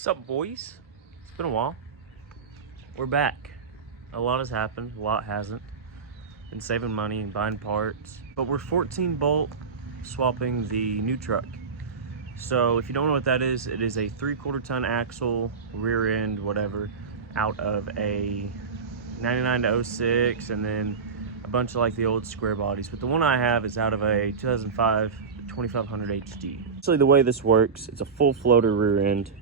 What's up, boys? It's been a while. We're back. A lot has happened, a lot hasn't. Been saving money and buying parts, but we're 14 bolt swapping the new truck. So if you don't know what that is, it is a 3/4 ton axle, rear end, whatever, out of a 99 to 06, and then a bunch of like the old square bodies. But the one I have is out of a 2005 2500 HD. Actually, the way this works, it's a full floater rear end.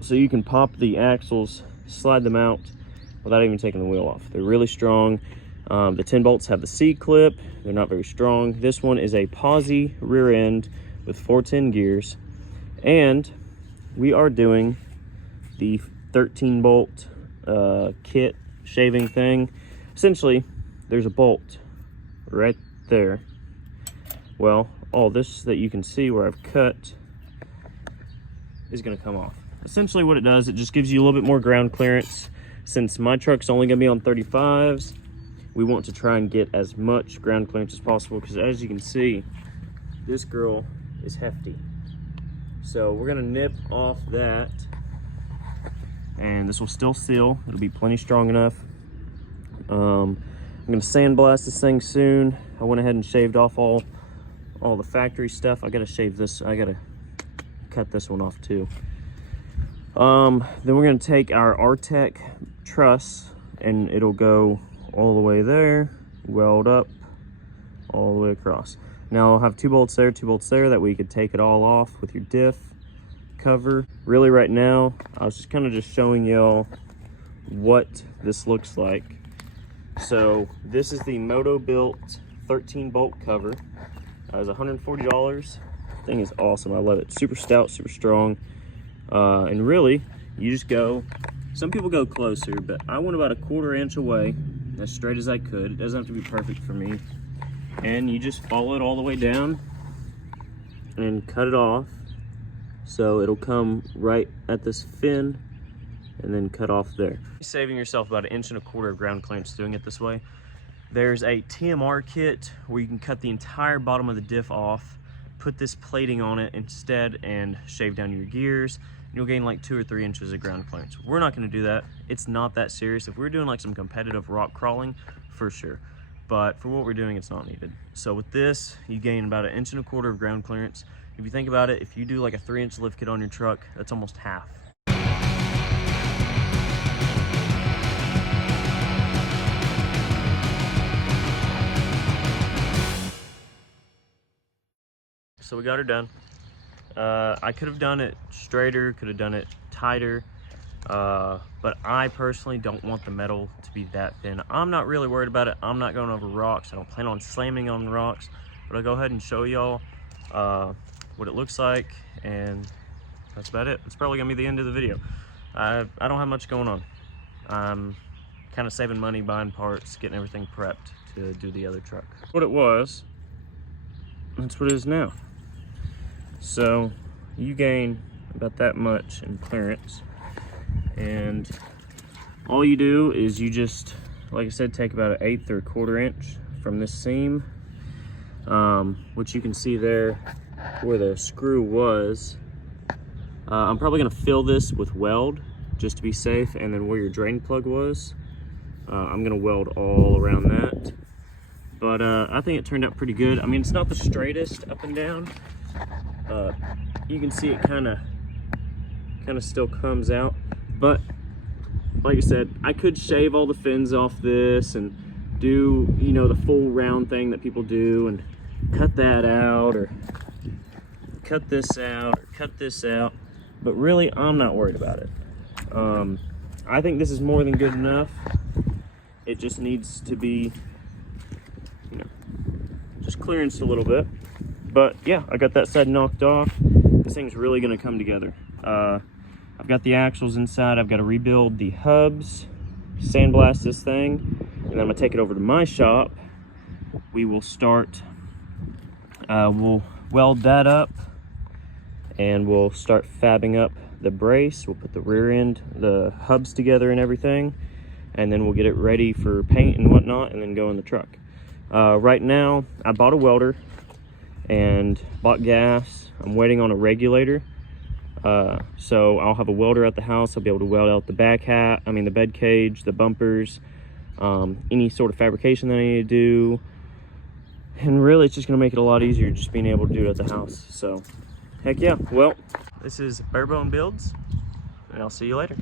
So you can pop the axles, slide them out without even taking the wheel off. They're really strong. The 10 bolts have the C-clip. They're not very strong. This one is a posi rear end with 410 gears. And we are doing the 13 bolt kit shaving thing. Essentially, there's a bolt right there. Well, all this that you can see where I've cut is going to come off. Essentially what it does, it just gives you a little bit more ground clearance. Since my truck's only going to be on 35s, we want to try and get as much ground clearance as possible, because as you can see, this girl is hefty. So we're going to nip off that, and this will still seal. It'll be plenty strong enough. I'm going to sandblast this thing soon. I went ahead and shaved off all the factory stuff. I got to shave this. I got to cut this one off too. Then we're going to take our Artec truss, and it'll go all the way there, weld up all the way across. Now I'll have 2 bolts there, 2 bolts there, that way you could take it all off with your diff cover. Really right now, I was just kind of just showing y'all what this looks like. So this is the Moto built 13 bolt cover. It was $140. Thing is awesome. I love it. Super stout, super strong. And really, you just go, some people go closer, but I went about a 1/4 inch away, as straight as I could. It doesn't have to be perfect for me. And you just follow it all the way down and cut it off. So it'll come right at this fin and then cut off there. Saving yourself about 1.25 inches of ground clearance doing it this way. There's a TMR kit where you can cut the entire bottom of the diff off, put this plating on it instead, and shave down your gears. You'll gain like 2 or 3 inches of ground clearance. We're not going to do that. It's not that serious. If we're doing like some competitive rock crawling, for sure. But for what we're doing, it's not needed. So with this, you gain about 1.25 inches of ground clearance. If you think about it, if you do like a 3-inch lift kit on your truck, that's almost half. So we got her done. I could have done it straighter, could have done it tighter, but I personally don't want the metal to be that thin. I'm not really worried about it. I'm not going over rocks. I don't plan on slamming on rocks, but I'll go ahead and show y'all what it looks like, and that's about it. It's probably gonna be the end of the video. I don't have much going on. I'm kind of saving money, buying parts, getting everything prepped to do the other truck. What it was, that's what it is now. So you gain about that much in clearance, and all you do is you just, like I said, take about 1/8 or 1/4 inch from this seam, which you can see there where the screw was. I'm probably going to fill this with weld just to be safe, and then where your drain plug was, I'm going to weld all around that. But I think it turned out pretty good. I mean, it's not the straightest up and down. You can see it kind of still comes out, but like I said, I could shave all the fins off this and do, you know, the full round thing that people do and cut that out, or cut this out, or cut this out, but really I'm not worried about it. I think this is more than good enough. It just needs to be, you know, just clearanced a little bit. But yeah, I got that side knocked off. This thing's really gonna come together. I've got the axles inside. I've got to rebuild the hubs, sandblast this thing, and then I'm gonna take it over to my shop. We will start, we'll weld that up, and we'll start fabbing up the brace. We'll put the rear end, the hubs together and everything, and then we'll get it ready for paint and whatnot, and then go in the truck. Right now, I bought a welder and bought gas. I'm waiting on a regulator. So I'll have a welder at the house. I'll be able to weld out the the bed cage, the bumpers, any sort of fabrication that I need to do. And really, it's just gonna make it a lot easier just being able to do it at the house. So, heck yeah. Well, this is Barebone Builds, and I'll see you later.